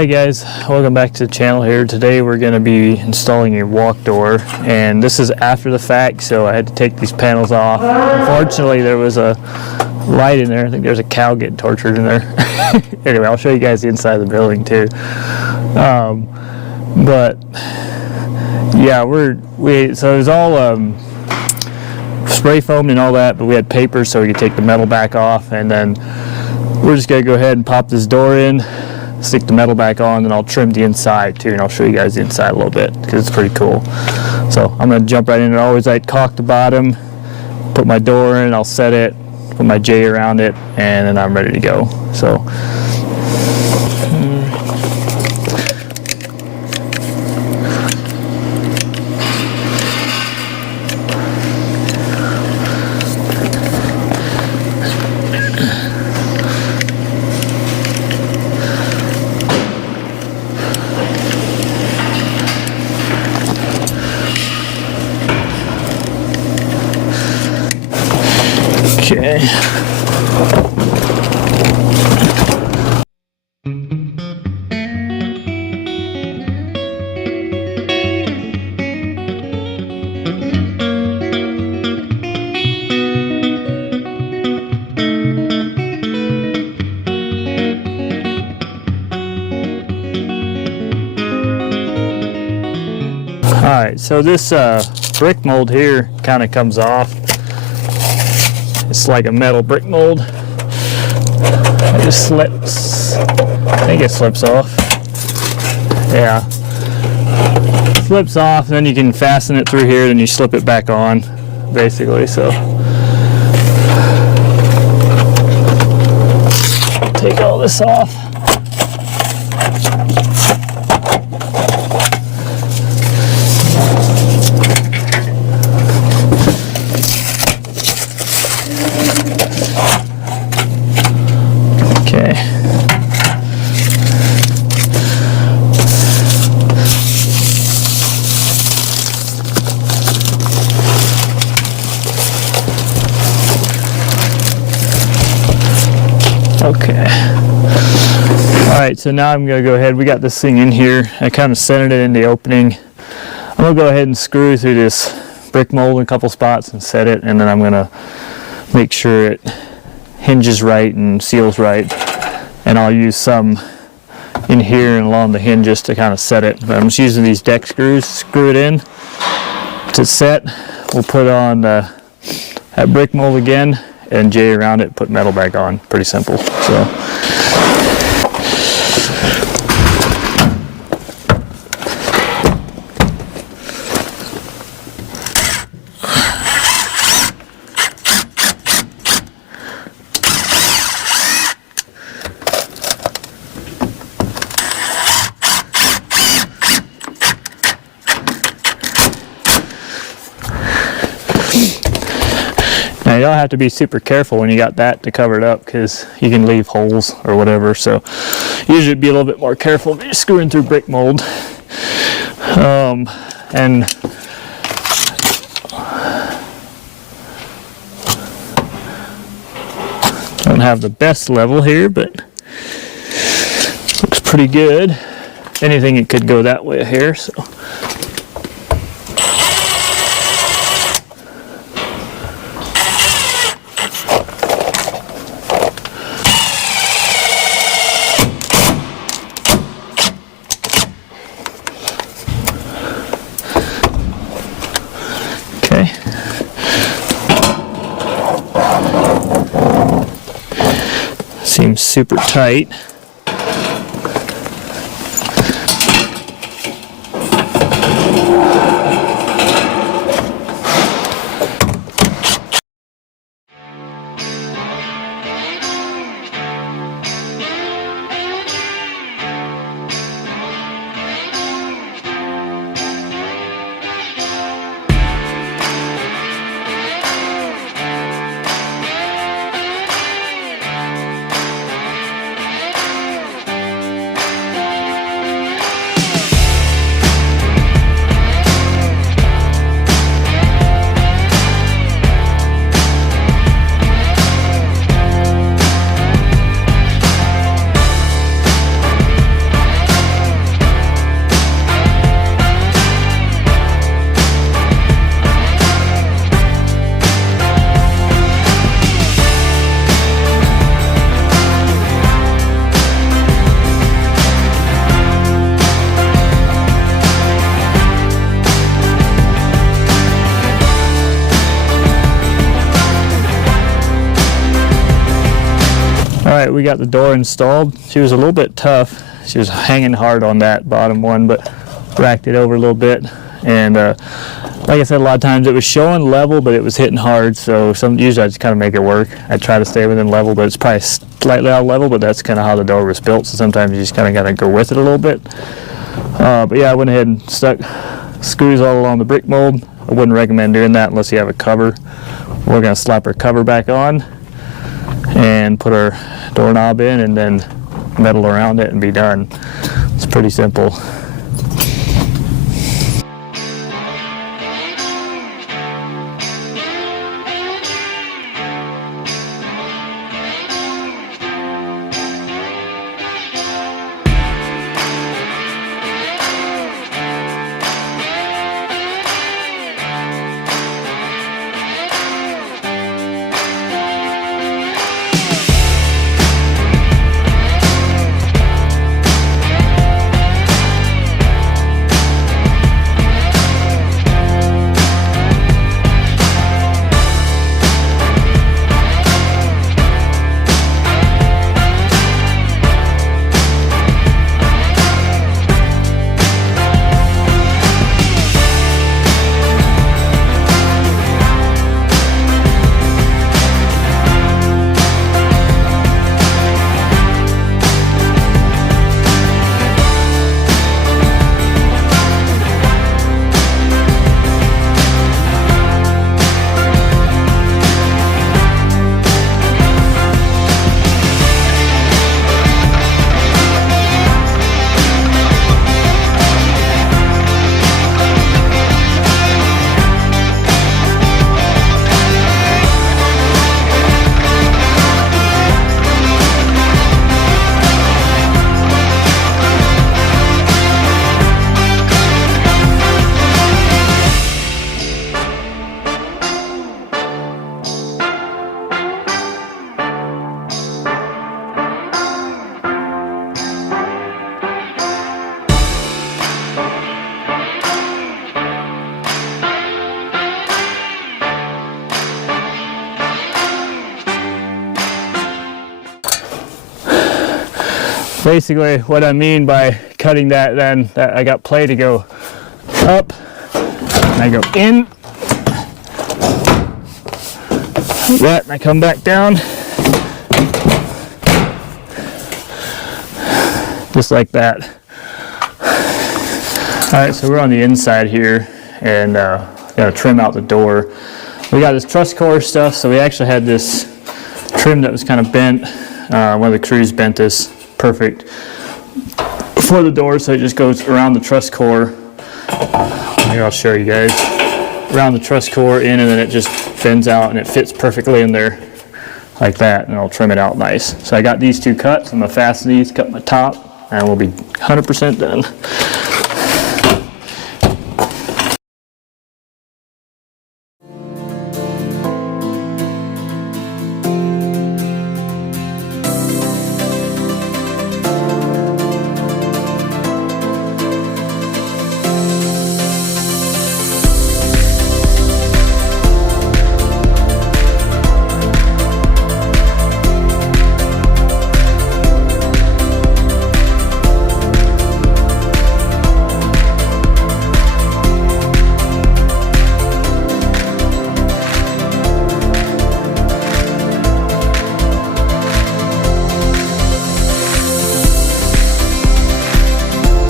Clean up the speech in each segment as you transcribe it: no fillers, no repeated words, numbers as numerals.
Alright guys, welcome back to the channel here. Today we're going to be installing a walk door, and this is after the fact, so I had to take these panels off. Unfortunately there was a light in there. I think there's a cow getting tortured in there. Anyway, I'll show you guys the inside of the building too. But yeah, so it was all spray foamed and all that, but we had paper so we could take the metal back off, and then we're just going to go ahead and pop this door in, stick the metal back on, and I'll trim the inside too, and I'll show you guys the inside a little bit because it's pretty cool. So I'm going to jump right in. Always I'd caulk the bottom, put my door in, I'll set it, put my J around it, and then I'm ready to go. So okay. Alright, so this brick mold here kind of comes off. It's like a metal brick mold. It just slips. I think it slips off. Yeah. Slips off, and then you can fasten it through here, then you slip it back on, basically. So take all this off. Okay. Alright, so now I'm going to go ahead. We got this thing in here. I kind of centered it in the opening. I'm going to go ahead and screw through this brick mold in a couple spots and set it, and then I'm going to make sure it hinges right and seals right. And I'll use some in here and along the hinges to kind of set it. But I'm just using these deck screws to screw it in to set. We'll put on that brick mold again and J around it, put metal back on. Pretty simple. So now y'all have to be super careful when you got that to cover it up, because you can leave holes or whatever. So usually be a little bit more careful if you're screwing through brick mold. And don't have the best level here, but looks pretty good. Anything, it could go that way here. So seems super tight. Alright, we got the door installed. She was a little bit tough. She was hanging hard on that bottom one, but racked it over a little bit. And like I said, a lot of times it was showing level, but it was hitting hard. So usually I just kind of make it work. I try to stay within level, but it's probably slightly out of level, but that's kind of how the door was built. So sometimes you just kind of got to go with it a little bit. But yeah, I went ahead and stuck screws all along the brick mold. I wouldn't recommend doing that unless you have a cover. We're going to slap our cover back on and put our doorknob in and then metal around it and be done. It's pretty simple. Basically what I mean by cutting that, then that I got play to go up and I go in that and I come back down just like that. Alright, so we're on the inside here and gotta trim out the door. We got this truss core stuff, so we actually had this trim that was kind of bent. One of the crews bent this perfect for the door, so it just goes around the truss core. Here, I'll show you guys. Around the truss core in, and then it just bends out and it fits perfectly in there like that, and I'll trim it out nice. So I got these two cuts. I'm gonna fasten these, cut my top, and we'll be 100% done.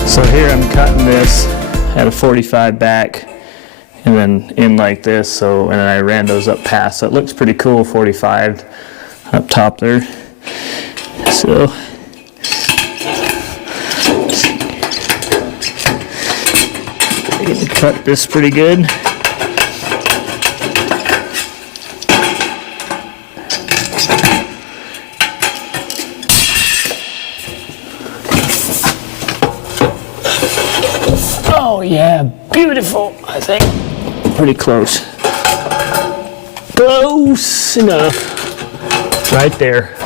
So here I'm cutting this at a 45 back and then in like this, so, and then I ran those up past, so it looks pretty cool, 45 up top there. So I get to cut this pretty good. Oh yeah, beautiful, I think. Pretty close. Close enough. Right there.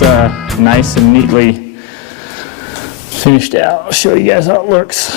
nice and neatly finished out. I'll show you guys how it looks.